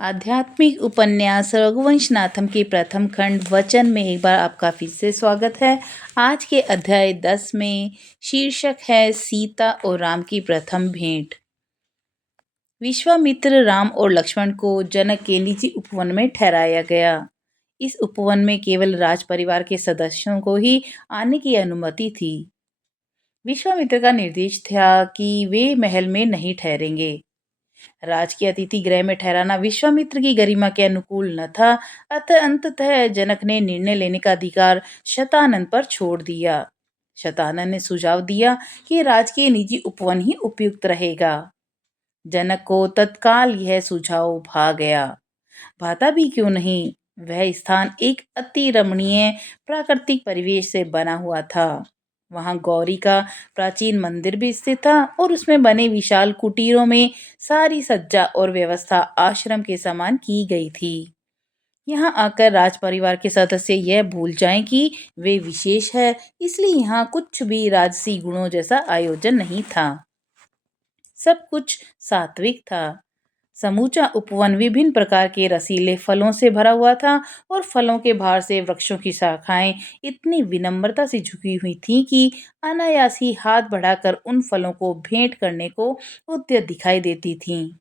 आध्यात्मिक उपन्यास रघुवंश नाथम के प्रथम खंड वचन में एक बार आपका फिर से स्वागत है। आज के अध्याय 10 में शीर्षक है सीता और राम की प्रथम भेंट। विश्वामित्र राम और लक्ष्मण को जनक के निजी उपवन में ठहराया गया। इस उपवन में केवल राज परिवार के सदस्यों को ही आने की अनुमति थी। विश्वामित्र का निर्देश था कि वे महल में नहीं ठहरेंगे। राजकीय अतिथि गृह में ठहराना विश्वामित्र की गरिमा के अनुकूल न था। अतः अंततः जनक ने निर्णय लेने का अधिकार शतानन पर छोड़ दिया। शतानन ने सुझाव दिया कि राजकीय निजी उपवन ही उपयुक्त रहेगा। जनक को तत्काल यह सुझाव भा गया। भाता भी क्यों नहीं, वह स्थान एक अति रमणीय प्राकृतिक परिवेश से बना हुआ था। वहां गौरी का प्राचीन मंदिर भी स्थित था और उसमें बने विशाल कुटीरों में सारी सज्जा और व्यवस्था आश्रम के समान की गई थी। यहाँ आकर राज परिवार के सदस्य यह भूल जाएं कि वे विशेष है, इसलिए यहाँ कुछ भी राजसी गुणों जैसा आयोजन नहीं था। सब कुछ सात्विक था। समूचा उपवन विभिन्न प्रकार के रसीले फलों से भरा हुआ था और फलों के भार से वृक्षों की शाखाएं इतनी विनम्रता से झुकी हुई थीं कि अनायास ही हाथ बढ़ाकर उन फलों को भेंट करने को उद्यत दिखाई देती थीं।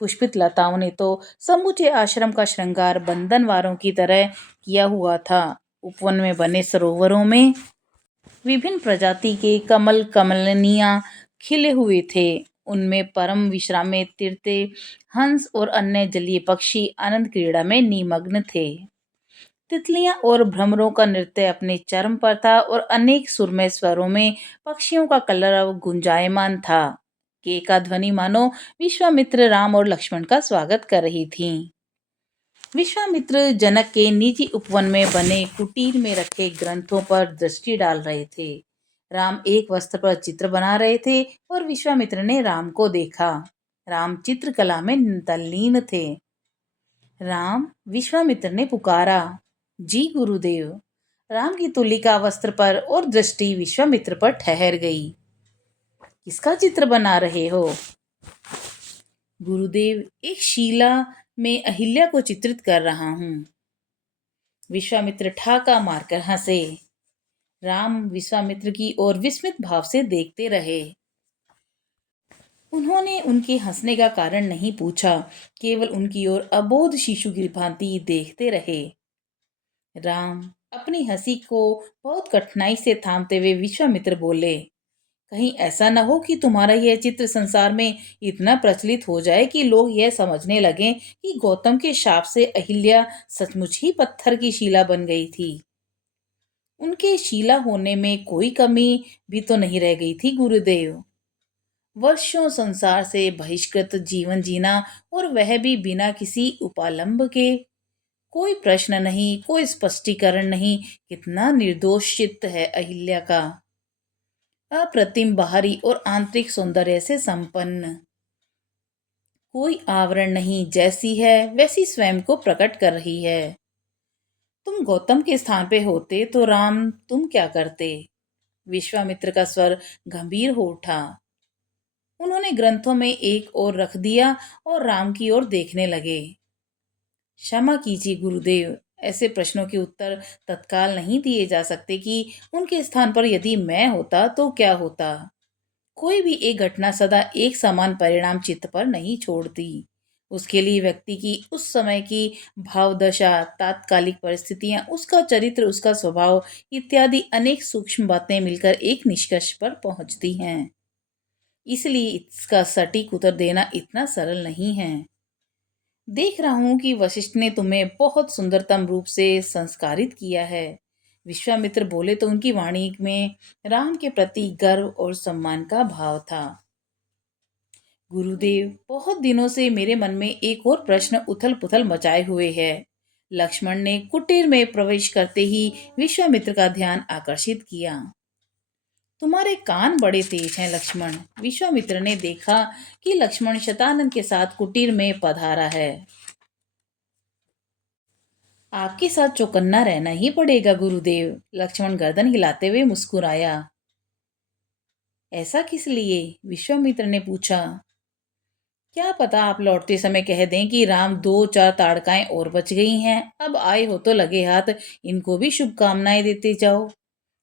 पुष्पित लताओं ने तो समूचे आश्रम का श्रृंगार बंधनवारों की तरह किया हुआ था। उपवन में बने सरोवरों में विभिन्न प्रजाति के कमल कमलनियां खिले हुए थे। उनमें परम विश्राम में तिरते हंस और अन्य जलीय पक्षी आनंद क्रीड़ा में निमग्न थे। तितलियां और भ्रमरों का नृत्य अपने चरम पर था और अनेक सुरमय स्वरों में पक्षियों का कलरव गुंजायमान था। केका ध्वनि मानो विश्वामित्र राम और लक्ष्मण का स्वागत कर रही थीं। विश्वामित्र जनक के निजी उपवन में बने कुटीर में रखे ग्रंथों पर दृष्टि डाल रहे थे। राम एक वस्त्र पर चित्र बना रहे थे और विश्वामित्र ने राम को देखा। राम चित्रकला में तल्लीन थे। राम, विश्वामित्र ने पुकारा। जी गुरुदेव। राम की तुलिका वस्त्र पर और दृष्टि विश्वामित्र पर ठहर गई। किसका चित्र बना रहे हो? गुरुदेव, एक शीला में अहिल्या को चित्रित कर रहा हूं। विश्वामित्र ठाका मारकर हंसे। राम विश्वामित्र की ओर विस्मित भाव से देखते रहे। उन्होंने उनके हंसने का कारण नहीं पूछा, केवल उनकी ओर अबोध शिशु की भांति देखते रहे। राम अपनी हंसी को बहुत कठिनाई से थामते हुए विश्वामित्र बोले, कहीं ऐसा न हो कि तुम्हारा यह चित्र संसार में इतना प्रचलित हो जाए कि लोग यह समझने लगें कि गौतम के शाप से अहिल्या सचमुच ही पत्थर की शिला बन गई थी। उनके शिला होने में कोई कमी भी तो नहीं रह गई थी गुरुदेव। वर्षों संसार से बहिष्कृत जीवन जीना और वह भी बिना किसी उपालंब के। कोई प्रश्न नहीं, कोई स्पष्टीकरण नहीं। कितना निर्दोष चित्त है अहिल्या का। अप्रतिम बाहरी और आंतरिक सौंदर्य से संपन्न। कोई आवरण नहीं, जैसी है वैसी स्वयं को प्रकट कर रही है। तुम गौतम के स्थान पे होते तो राम तुम क्या करते? विश्वामित्र का स्वर गंभीर हो उठा। उन्होंने ग्रंथों में एक ओर रख दिया और राम की ओर देखने लगे। क्षमा कीजिए गुरुदेव, ऐसे प्रश्नों के उत्तर तत्काल नहीं दिए जा सकते कि उनके स्थान पर यदि मैं होता तो क्या होता। कोई भी एक घटना सदा एक समान परिणाम चित्त पर नहीं छोड़ती। उसके लिए व्यक्ति की उस समय की भावदशा, तात्कालिक परिस्थितियां, उसका चरित्र, उसका स्वभाव इत्यादि अनेक सूक्ष्म बातें मिलकर एक निष्कर्ष पर पहुंचती हैं। इसलिए इसका सटीक उत्तर देना इतना सरल नहीं है। देख रहा हूं कि वशिष्ठ ने तुम्हें बहुत सुंदरतम रूप से संस्कारित किया है। विश्वामित्र बोले तो उनकी वाणी में राम के प्रति गर्व और सम्मान का भाव था। गुरुदेव, बहुत दिनों से मेरे मन में एक और प्रश्न उथल पुथल मचाए हुए है। लक्ष्मण ने कुटीर में प्रवेश करते ही विश्वामित्र का ध्यान आकर्षित किया। तुम्हारे कान बड़े तेज हैं लक्ष्मण। विश्वामित्र ने देखा कि लक्ष्मण शतानन के साथ कुटीर में पधारा है। आपके साथ चौकन्ना रहना ही पड़ेगा गुरुदेव। लक्ष्मण गर्दन हिलाते हुए मुस्कुराया। ऐसा किस लिए? विश्वामित्र ने पूछा। क्या पता आप लौटते समय कह दें कि राम दो चार ताड़काएं और बच गई हैं, अब आए हो तो लगे हाथ इनको भी शुभकामनाएं देते जाओ।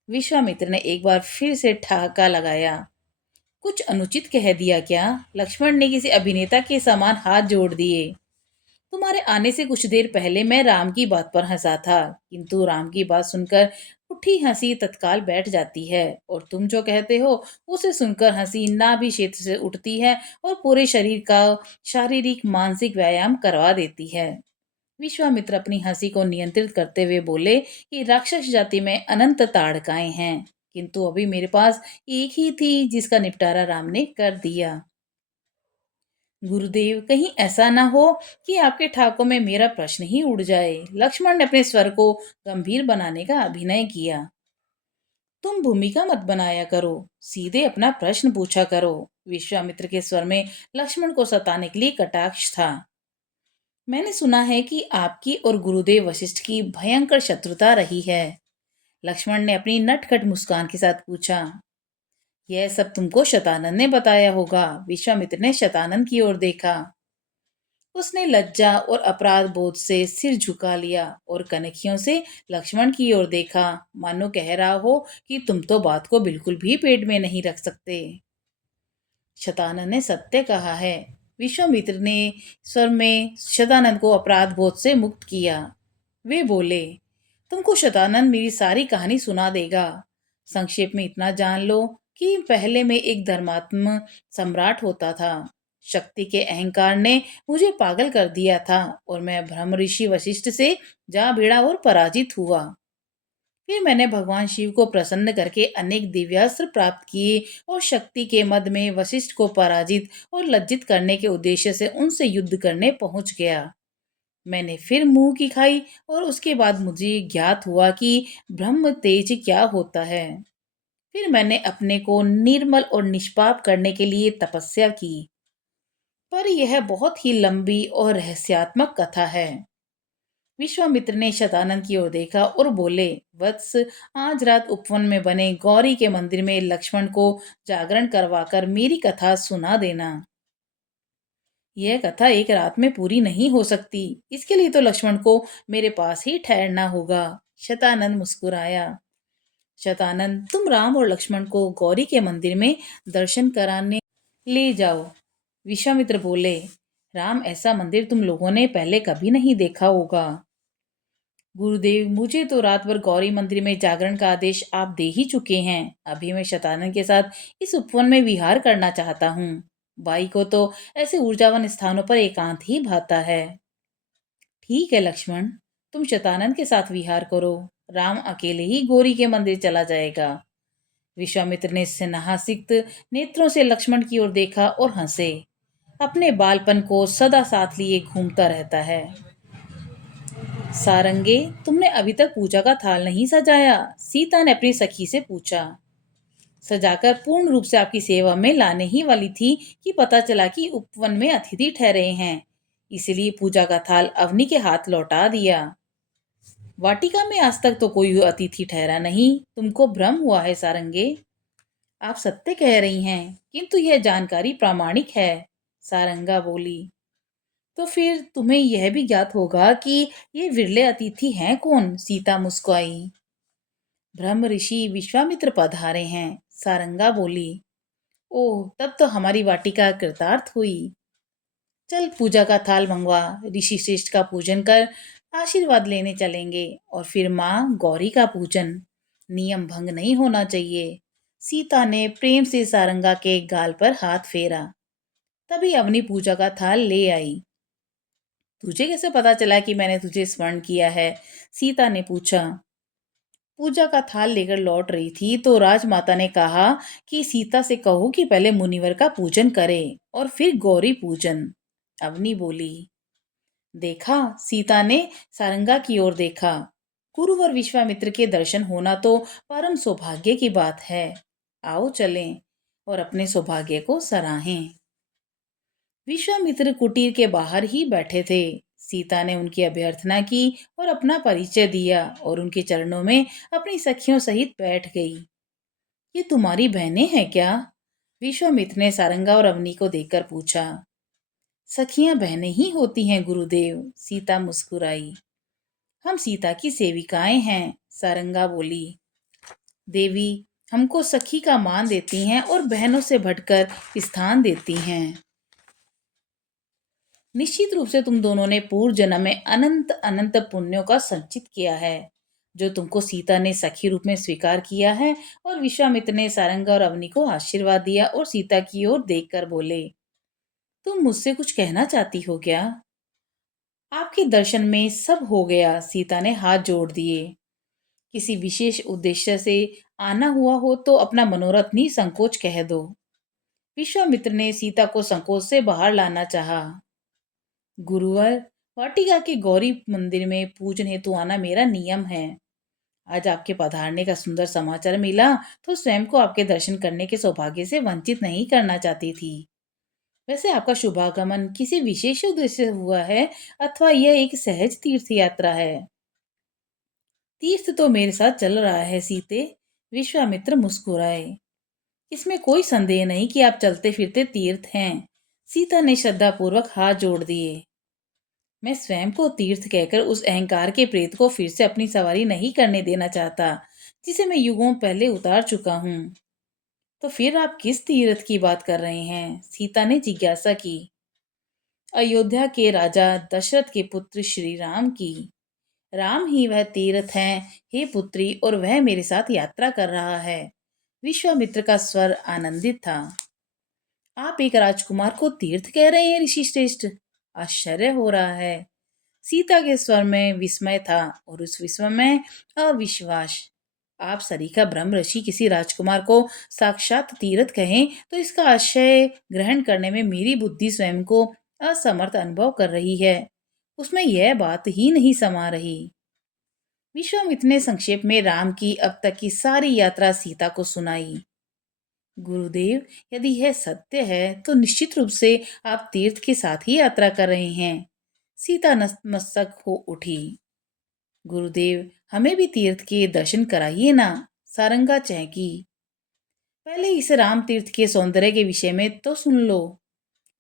विश्वामित्र ने एक बार फिर से ठहाका लगाया। कुछ अनुचित कह दिया क्या? लक्ष्मण ने किसी अभिनेता के समान हाथ जोड़ दिए। तुम्हारे आने से कुछ देर पहले मैं राम की बात पर हंसा था, किंतु राम की बात सुनकर उठी हंसी तत्काल बैठ जाती है, और तुम जो कहते हो उसे सुनकर हंसी नाभि क्षेत्र से उठती है और पूरे शरीर का शारीरिक मानसिक व्यायाम करवा देती है। विश्वामित्र अपनी हंसी को नियंत्रित करते हुए बोले कि राक्षस जाति में अनंत ताड़काएं हैं, किंतु अभी मेरे पास एक ही थी जिसका निपटारा राम ने कर दिया। गुरुदेव, कहीं ऐसा ना हो कि आपके ठाकों में मेरा प्रश्न ही उड़ जाए। लक्ष्मण ने अपने स्वर को गंभीर बनाने का अभिनय किया। तुम भूमिका मत बनाया करो, सीधे अपना प्रश्न पूछा करो। विश्वामित्र के स्वर में लक्ष्मण को सताने के लिए कटाक्ष था। मैंने सुना है कि आपकी और गुरुदेव वशिष्ठ की भयंकर शत्रुता रही है। लक्ष्मण ने अपनी नटखट मुस्कान के साथ पूछा। यह सब तुमको शतानंद ने बताया होगा। विश्वामित्र ने शतानंद की ओर देखा। उसने लज्जा और अपराध बोध से सिर झुका लिया और कनखियों से लक्ष्मण की ओर देखा, मानो कह रहा हो कि तुम तो बात को बिल्कुल भी पेट में नहीं रख सकते। शतानंद ने सत्य कहा है। विश्वामित्र ने स्वर में शतानंद को अपराध बोध से मुक्त किया। वे बोले, तुमको शतानंद मेरी सारी कहानी सुना देगा। संक्षेप में इतना जान लो कि पहले मैं एक धर्मात्म सम्राट होता था। शक्ति के अहंकार ने मुझे पागल कर दिया था और मैं ब्रह्म ऋषि वशिष्ठ से जा भिड़ा और पराजित हुआ। फिर मैंने भगवान शिव को प्रसन्न करके अनेक दिव्यास्त्र प्राप्त किए और शक्ति के मद में वशिष्ठ को पराजित और लज्जित करने के उद्देश्य से उनसे युद्ध करने पहुंच गया। मैंने फिर मुंह की खाई और उसके बाद मुझे ज्ञात हुआ कि ब्रह्म तेज क्या होता है। फिर मैंने अपने को निर्मल और निष्पाप करने के लिए तपस्या की। पर यह बहुत ही लंबी और रहस्यात्मक कथा है। विश्वामित्र ने शतानंद की ओर देखा और बोले, वत्स, आज रात उपवन में बने गौरी के मंदिर में लक्ष्मण को जागरण करवाकर मेरी कथा सुना देना। यह कथा एक रात में पूरी नहीं हो सकती, इसके लिए तो लक्ष्मण को मेरे पास ही ठहरना होगा। शतानंद मुस्कुराया। शतानंद, तुम राम और लक्ष्मण को गौरी के मंदिर में दर्शन कराने ले जाओ। विश्वामित्र बोले, राम, ऐसा मंदिर तुम लोगों ने पहले कभी नहीं देखा होगा। गुरुदेव, मुझे तो रात भर गौरी मंदिर में जागरण का आदेश आप दे ही चुके हैं। अभी मैं शतानंद के साथ इस उपवन में विहार करना चाहता हूँ। बाई को तो ऐसे ऊर्जावान स्थानों पर एकांत ही भाता है। ठीक है लक्ष्मण, तुम शतानंद के साथ विहार करो। राम अकेले ही गौरी के मंदिर चला जाएगा। विश्वामित्र ने स्नेहासिक्त नेत्रों से लक्ष्मण की ओर देखा और हंसे। अपने बालपन को सदा साथ लिए घूमता रहता है। सारंगे, तुमने अभी तक पूजा का थाल नहीं सजाया? सीता ने अपनी सखी से पूछा। सजाकर पूर्ण रूप से आपकी सेवा में लाने ही वाली थी कि पता चला कि उपवन में अतिथि ठहरे हैं, इसलिए पूजा का थाल अवनी के हाथ लौटा दिया। वाटिका में आज तक तो कोई अतिथि ठहरा नहीं, तुमको भ्रम हुआ है सारंगे। आप सत्य कह रही हैं, किंतु यह जानकारी प्रामाणिक है, सारंगा बोली। तो फिर तुम्हें यह भी ज्ञात होगा कि ये विरले अतिथि हैं कौन? सीता मुस्कुराई। ब्रह्म ऋषि विश्वामित्र पधारे हैं, सारंगा बोली। ओह, तब तो हमारी वाटिका कृतार्थ हुई। चल, पूजा का थाल मंगवा, ऋषि श्रेष्ठ का पूजन कर आशीर्वाद लेने चलेंगे, और फिर माँ गौरी का पूजन। नियम भंग नहीं होना चाहिए। सीता ने प्रेम से सारंगा के गाल पर हाथ फेरा। तभी अवनी पूजा का थाल ले आई। तुझे कैसे पता चला कि मैंने तुझे स्मरण किया है? सीता ने पूछा। पूजा का थाल लेकर लौट रही थी तो राजमाता ने कहा कि सीता से कहो कि पहले मुनिवर का पूजन करे और फिर गौरी पूजन। अवनी बोली। देखा, सीता ने सारंगा की ओर देखा। गुरुवर विश्वामित्र के दर्शन होना तो परम सौभाग्य की बात है। आओ चलें और अपने सौभाग्य को सराहें। विश्वामित्र कुटीर के बाहर ही बैठे थे। सीता ने उनकी अभ्यर्थना की और अपना परिचय दिया और उनके चरणों में अपनी सखियों सहित बैठ गई। ये तुम्हारी बहनें हैं क्या? विश्वामित्र ने सारंगा और अवनी को देखकर पूछा। सखियां बहनें ही होती हैं गुरुदेव, सीता मुस्कुराई। हम सीता की सेविकाएं हैं, सारंगा बोली। देवी हमको सखी का मान देती हैं और बहनों से बढ़कर स्थान देती हैं। निश्चित रूप से तुम दोनों ने पूर्व जन्म में अनंत अनंत पुण्यों का संचित किया है, जो तुमको सीता ने सखी रूप में स्वीकार किया है। और विश्वामित्र ने सारंगा और अवनी को आशीर्वाद दिया और सीता की ओर देखकर बोले, तुम मुझसे कुछ कहना चाहती हो क्या? आपके दर्शन में सब हो गया, सीता ने हाथ जोड़ दिए। किसी विशेष उद्देश्य से आना हुआ हो तो अपना मनोरथ निसंकोच कह दो। विश्वामित्र ने सीता को संकोच से बाहर लाना चाहा। गुरुवर, वाटिका के गौरी मंदिर में पूजन हेतु आना मेरा नियम है। आज आपके पधारने का सुंदर समाचार मिला तो स्वयं को आपके दर्शन करने के सौभाग्य से वंचित नहीं करना चाहती थी। वैसे आपका शुभागमन किसी विशेष उद्देश्य से हुआ है अथवा यह एक सहज तीर्थ यात्रा है? तीर्थ तो मेरे साथ चल रहा है सीते, विश्वामित्र मुस्कुराए। इसमें कोई संदेह नहीं कि आप चलते फिरते तीर्थ हैं। सीता ने श्रद्धापूर्वक हाथ जोड़ दिए। मैं स्वयं को तीर्थ कहकर उस अहंकार के प्रेत को फिर से अपनी सवारी नहीं करने देना चाहता, जिसे मैं युगों पहले उतार चुका हूँ। तो फिर आप किस तीर्थ की बात कर रहे हैं? सीता ने जिज्ञासा की। अयोध्या के राजा दशरथ के पुत्र श्री राम की। राम ही वह तीर्थ हैं, हे पुत्री, और वह मेरे साथ यात्रा कर रहा है। विश्वामित्र का स्वर आनंदित था। आप एक राजकुमार को तीर्थ कह रहे हैं ऋषि श्रेष्ठ? आश्चर्य हो रहा है। सीता के स्वर में विस्मय था और उस विस्मय में अविश्वास। आप सरीखा ब्रह्म ऋषि किसी राजकुमार को साक्षात तीर्थ कहें तो इसका आशय ग्रहण करने में मेरी बुद्धि स्वयं को असमर्थ अनुभव कर रही है। उसमें यह बात ही नहीं समा रही। विश्वामित्र ने संक्षेप में राम की अब तक की सारी यात्रा सीता को सुनाई। गुरुदेव, यदि यह सत्य है तो निश्चित रूप से आप तीर्थ के साथ ही यात्रा कर रहे हैं। सीता नतमस्तक हो उठी। गुरुदेव, हमें भी तीर्थ के दर्शन कराइए ना, सारंगा चहकी। पहले इस राम तीर्थ के सौंदर्य के विषय में तो सुन लो।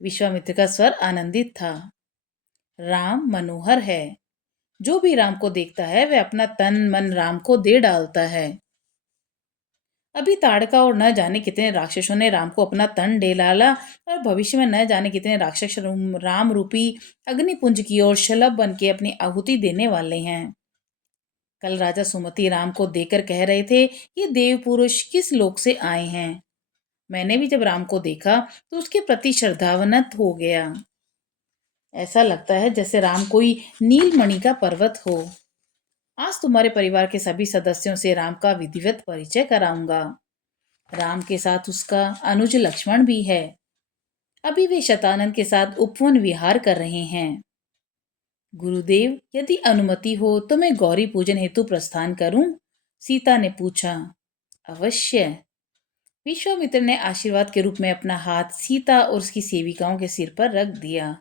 विश्वामित्र का स्वर आनंदित था। राम मनोहर है। जो भी राम को देखता है वह अपना तन मन राम को दे डालता है। अभी ताड़का और न जाने कितने राक्षसों ने राम को अपना तन दे डाला और भविष्य में न जाने कितने राक्षस राम रूपी अग्निपुंज की ओर शलभ बन के अपनी आहुति देने वाले हैं। कल राजा सुमति राम को देकर कह रहे थे, ये देव पुरुष किस लोक से आए हैं। मैंने भी जब राम को देखा तो उसके प्रति श्रद्धावनत हो गया। ऐसा लगता है जैसे राम कोई नीलमणि का पर्वत हो। आज तुम्हारे परिवार के सभी सदस्यों से राम का विधिवत परिचय कराऊंगा। राम के साथ उसका अनुज लक्ष्मण भी है। अभी वे शतानंद के साथ उपवन विहार कर रहे हैं। गुरुदेव, यदि अनुमति हो तो मैं गौरी पूजन हेतु प्रस्थान करूं? सीता ने पूछा। अवश्य। विश्वामित्र ने आशीर्वाद के रूप में अपना हाथ सीता और उसकी सेविकाओं के सिर पर रख दिया।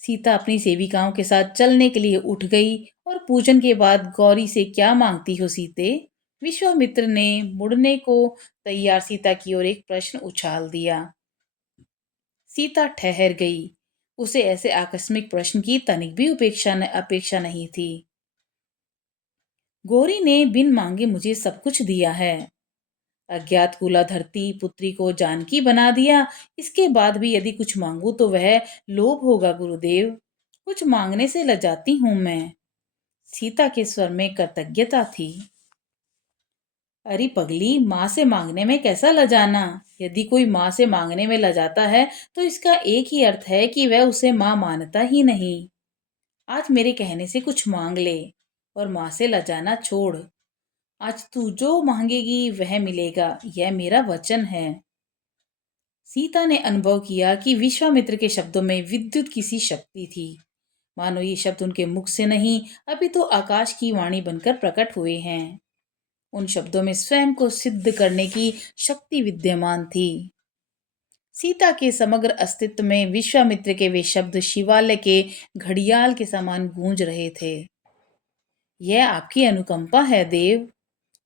सीता अपनी सेविकाओं के साथ चलने के लिए उठ गई। और पूजन के बाद गौरी से क्या मांगती हो सीते? विश्वामित्र ने मुड़ने को तैयार सीता की ओर एक प्रश्न उछाल दिया। सीता ठहर गई। उसे ऐसे आकस्मिक प्रश्न की तनिक भी अपेक्षा नहीं थी। गौरी ने बिन मांगे मुझे सब कुछ दिया है। अज्ञात कुला धरती पुत्री को जानकी बना दिया। इसके बाद भी यदि कुछ मांगू तो वह लोभ होगा गुरुदेव। कुछ मांगने से लजाती हूं मैं। सीता के स्वर में कृतज्ञता थी। अरे पगली, माँ से मांगने में कैसा लजाना? यदि कोई माँ से मांगने में लजाता है तो इसका एक ही अर्थ है कि वह उसे माँ मानता ही नहीं। आज मेरे कहने से कुछ मांग ले और माँ से लजाना छोड़। आज तू जो मांगेगी वह मिलेगा, यह मेरा वचन है। सीता ने अनुभव किया कि विश्वामित्र के शब्दों में विद्युत किसी शक्ति थी। मानो ये शब्द उनके मुख से नहीं, अभी तो आकाश की वाणी बनकर प्रकट हुए हैं। उन शब्दों में स्वयं को सिद्ध करने की शक्ति विद्यमान थी। सीता के समग्र अस्तित्व में विश्वामित्र के वे शब्द शिवालय के घड़ियाल के समान गूंज रहे थे। यह आपकी अनुकंपा है देव।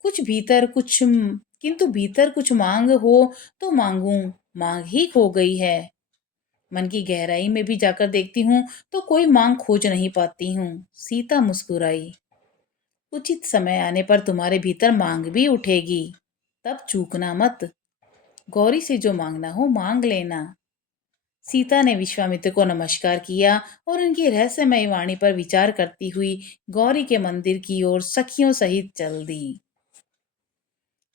कुछ भीतर कुछ किंतु भीतर कुछ मांग हो तो मांगूं, मांग ही खो गई है। मन की गहराई में भी जाकर देखती हूँ तो कोई मांग खोज नहीं पाती हूँ। सीता मुस्कुराई। उचित समय आने पर तुम्हारे भीतर मांग भी उठेगी, तब चूकना मत। गौरी से जो मांगना हो मांग लेना। सीता ने विश्वामित्र को नमस्कार किया और उनकी रहस्यमयी वाणी पर विचार करती हुई गौरी के मंदिर की ओर सखियों सहित चल दी।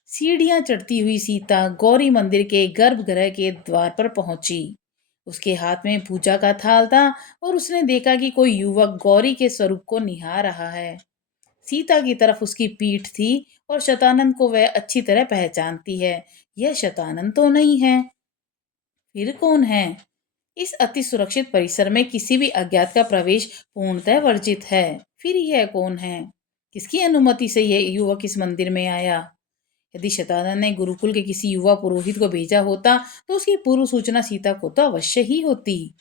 सीढ़ियां चढ़ती हुई सीता गौरी मंदिर के गर्भगृह के द्वार पर पहुंची। उसके हाथ में पूजा का थाल था और उसने देखा कि कोई युवक गौरी के स्वरूप को निहार रहा है। सीता की तरफ उसकी पीठ थी और शतानंद को वह अच्छी तरह पहचानती है। यह शतानंद तो नहीं है, फिर कौन है? इस अति सुरक्षित परिसर में किसी भी अज्ञात का प्रवेश पूर्णतः वर्जित है। फिर यह कौन है? किसकी अनुमति से यह युवक इस मंदिर में आया? यदि शतानंद ने गुरुकुल के किसी युवा पुरोहित को भेजा होता तो उसकी पूर्व सूचना सीता को तो अवश्य ही होती,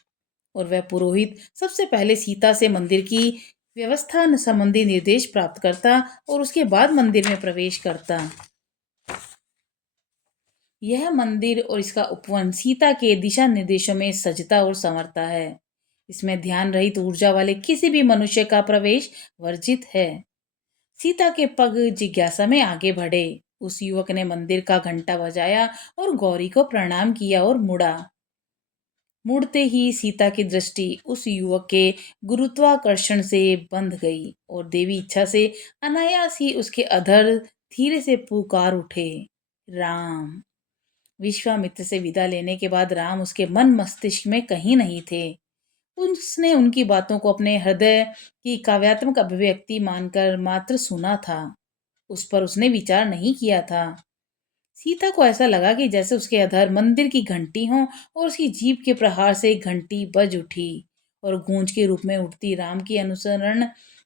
और वह पुरोहित सबसे पहले सीता से मंदिर की व्यवस्था संबंधी निर्देश प्राप्त करता और उसके बाद मंदिर में प्रवेश करता। यह मंदिर और इसका उपवन सीता के दिशा निर्देशों में सजता और संवरता है। इसमें ध्यान रहित ऊर्जा वाले किसी भी मनुष्य का प्रवेश वर्जित है। सीता के पग जिज्ञासा में आगे बढ़े। उस युवक ने मंदिर का घंटा बजाया और गौरी को प्रणाम किया और मुड़ा। मुड़ते ही सीता की दृष्टि उस युवक के गुरुत्वाकर्षण से बंध गई और देवी इच्छा से अनायास ही उसके अधर धीरे से पुकार उठे, राम। विश्वामित्र से विदा लेने के बाद राम उसके मन मस्तिष्क में कहीं नहीं थे। उसने उनकी बातों को अपने हृदय की काव्यात्मक अभिव्यक्ति मानकर मात्र सुना था, उस पर उसने विचार नहीं किया था। सीता को ऐसा लगा कि जैसे उसके अधर मंदिर की घंटी हो और उसकी जीभ के प्रहार से घंटी बज उठी और गूंज के रूप में उठती राम की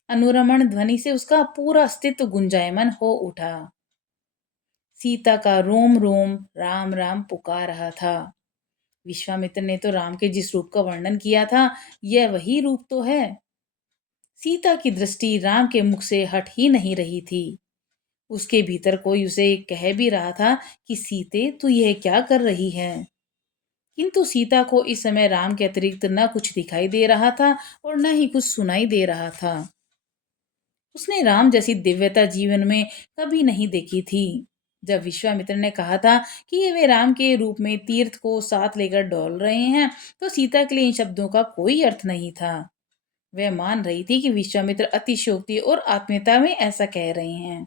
अनुरमण ध्वनि से उसका पूरा अस्तित्व गुंजायमान हो उठा। सीता का रोम रोम राम राम पुकार रहा था। विश्वामित्र ने तो राम के जिस रूप का वर्णन किया था, यह वही रूप तो है। सीता की दृष्टि राम के मुख से हट ही नहीं रही थी। उसके भीतर कोई उसे कह भी रहा था कि सीते तू यह क्या कर रही है, किंतु सीता को इस समय राम के अतिरिक्त न कुछ दिखाई दे रहा था और न ही कुछ सुनाई दे रहा था। उसने राम जैसी दिव्यता जीवन में कभी नहीं देखी थी। जब विश्वामित्र ने कहा था कि वे राम के रूप में तीर्थ को साथ लेकर डोल रहे हैं, तो सीता के लिए इन शब्दों का कोई अर्थ नहीं था। वह मान रही थी कि विश्वामित्र अतिशयोक्ति और आत्मीयता में ऐसा कह रहे हैं,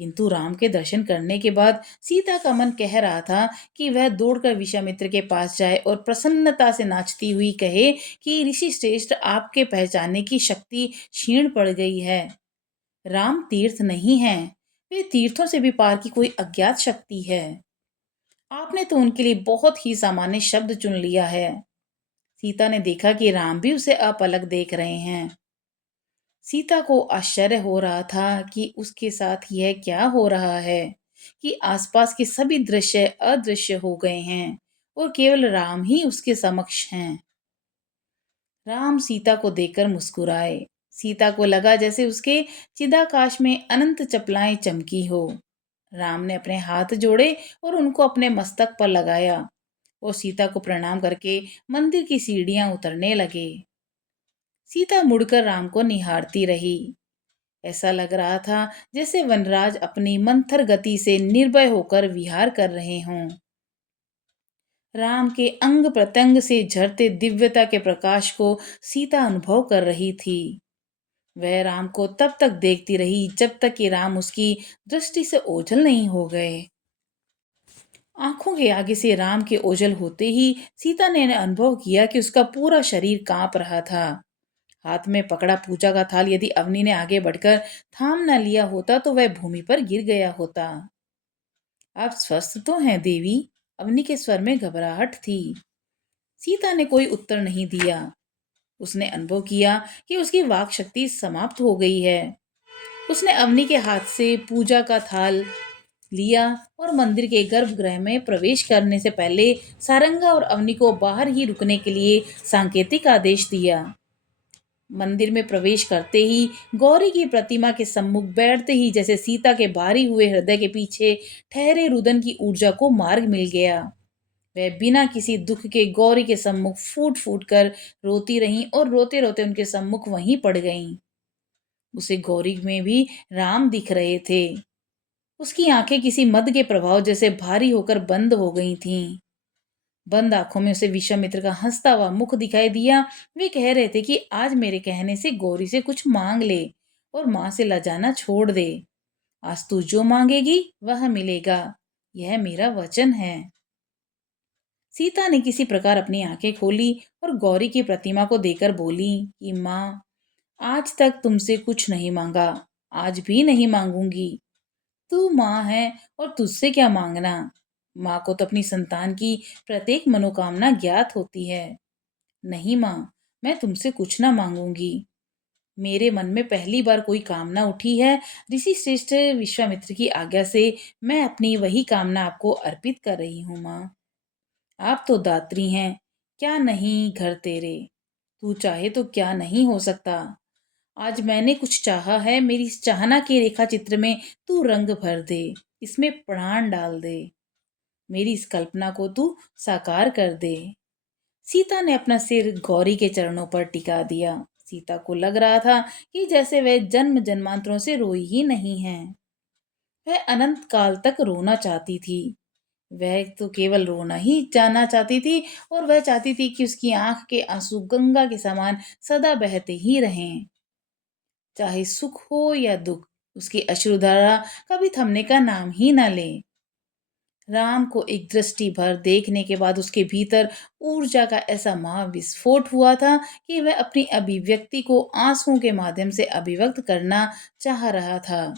किंतु राम के दर्शन करने के बाद सीता का मन कह रहा था कि वह दौड़कर विश्वामित्र के पास जाए और प्रसन्नता से नाचती हुई कहे कि ऋषि श्रेष्ठ, आपके पहचानने की शक्ति क्षीण पड़ गई है। राम तीर्थ नहीं है, वे तीर्थों से भी पार की कोई अज्ञात शक्ति है। आपने तो उनके लिए बहुत ही सामान्य शब्द चुन लिया है। सीता ने देखा कि राम भी उसे अपलक देख रहे हैं। सीता को आश्चर्य हो रहा था कि उसके साथ यह क्या हो रहा है कि आसपास के सभी दृश्य अदृश्य हो गए हैं और केवल राम ही उसके समक्ष हैं। राम सीता को देखकर मुस्कुराए। सीता को लगा जैसे उसके चिदाकाश में अनंत चपलाएं चमकी हो। राम ने अपने हाथ जोड़े और उनको अपने मस्तक पर लगाया और सीता को प्रणाम करके मंदिर की सीढ़ियां उतरने लगे। सीता मुड़कर राम को निहारती रही। ऐसा लग रहा था जैसे वनराज अपनी मंथर गति से निर्भय होकर विहार कर रहे हों। राम के अंग प्रत्यंग से झरते दिव्यता के प्रकाश को सीता अनुभव कर रही थी। वह राम को तब तक देखती रही जब तक कि राम उसकी दृष्टि से ओझल नहीं हो गए। आंखों के आगे से राम के ओझल होते ही सीता ने अनुभव किया कि उसका पूरा शरीर कांप रहा था। हाथ में पकड़ा पूजा का थाल यदि अवनी ने आगे बढ़कर थाम न लिया होता तो वह भूमि पर गिर गया होता। आप स्वस्थ तो हैं देवी? अवनी के स्वर में घबराहट थी। सीता ने कोई उत्तर नहीं दिया। उसने अनुभव किया कि उसकी वाक शक्ति समाप्त हो गई है। उसने अवनी के हाथ से पूजा का थाल लिया और मंदिर के गर्भगृह में प्रवेश करने से पहले सारंगा और अवनी को बाहर ही रुकने के लिए सांकेतिक आदेश दिया। मंदिर में प्रवेश करते ही गौरी की प्रतिमा के सम्मुख बैठते ही जैसे सीता के भारी हुए हृदय के पीछे ठहरे रुदन की ऊर्जा को मार्ग मिल गया। वह बिना किसी दुख के गौरी के सम्मुख फूट फूट कर रोती रहीं और रोते रोते उनके सम्मुख वहीं पड़ गईं। उसे गौरी में भी राम दिख रहे थे। उसकी आंखें किसी मद के प्रभाव जैसे भारी होकर बंद हो गई थीं। बंद आंखों में उसे विश्वामित्र का हंसता हुआ मुख दिखाई दिया। वे कह रहे थे कि आज मेरे कहने से गौरी से कुछ मांग ले और मां से लजाना छोड़ दे। आज तू जो मांगेगी वह मिलेगा, यह मेरा वचन है। सीता ने किसी प्रकार अपनी आंखें खोली और गौरी की प्रतिमा को देकर बोली कि माँ, आज तक तुमसे कुछ नहीं मांगा, आज भी नहीं मांगूंगी। तू माँ है और तुझसे क्या मांगना। माँ को तो अपनी संतान की प्रत्येक मनोकामना ज्ञात होती है। नहीं माँ, मैं तुमसे कुछ ना मांगूंगी। मेरे मन में पहली बार कोई कामना उठी है। ऋषि श्रेष्ठ विश्वामित्र की आज्ञा से मैं अपनी वही कामना आपको अर्पित कर रही हूँ माँ। आप तो दात्री हैं, क्या नहीं घर तेरे। तू चाहे तो क्या नहीं हो सकता। आज मैंने कुछ चाहा है, मेरी इस चाहना के रेखा चित्र में तू रंग भर दे, इसमें प्राण डाल दे। मेरी इस कल्पना को तू साकार कर दे। सीता ने अपना सिर गौरी के चरणों पर टिका दिया। सीता को लग रहा था कि जैसे वह जन्म जन्मांतरों से रोई ही नहीं है। वह अनंत काल तक रोना चाहती थी। वह तो केवल रोना ही जाना चाहती थी और वह चाहती थी कि उसकी आंख के आंसू गंगा के समान सदा बहते ही रहें। चाहे सुख हो या दुख, उसकी अश्रुधारा कभी थमने का नाम ही न ले। राम को एक दृष्टि भर देखने के बाद उसके भीतर ऊर्जा का ऐसा महाविस्फोट हुआ था कि वह अपनी अभिव्यक्ति को आंसुओं के माध्यम से अभिव्यक्त करना चाह रहा था।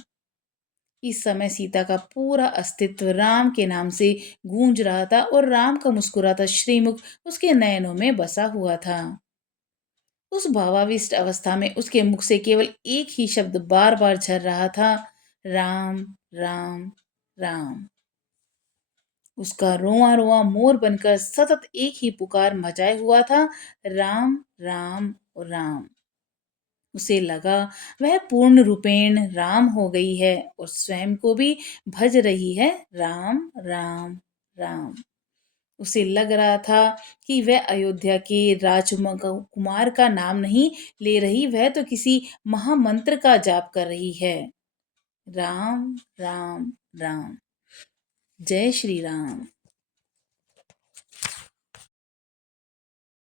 इस समय सीता का पूरा अस्तित्व राम के नाम से गूंज रहा था और राम का मुस्कुराता श्रीमुख उसके नयनों में बसा हुआ था। उस भावाविष्ट अवस्था में उसके मुख से केवल एक ही शब्द बार बार झर रहा था, राम राम राम। उसका रोआ रोआ मोर बनकर सतत एक ही पुकार मचाए हुआ था, राम राम राम। उसे लगा वह पूर्ण रूपेण राम हो गई है और स्वयं को भी भज रही है, राम राम राम। उसे लग रहा था कि वह अयोध्या के राजकुमार का नाम नहीं ले रही, वह तो किसी महामंत्र का जाप कर रही है, राम राम राम। जय श्री राम।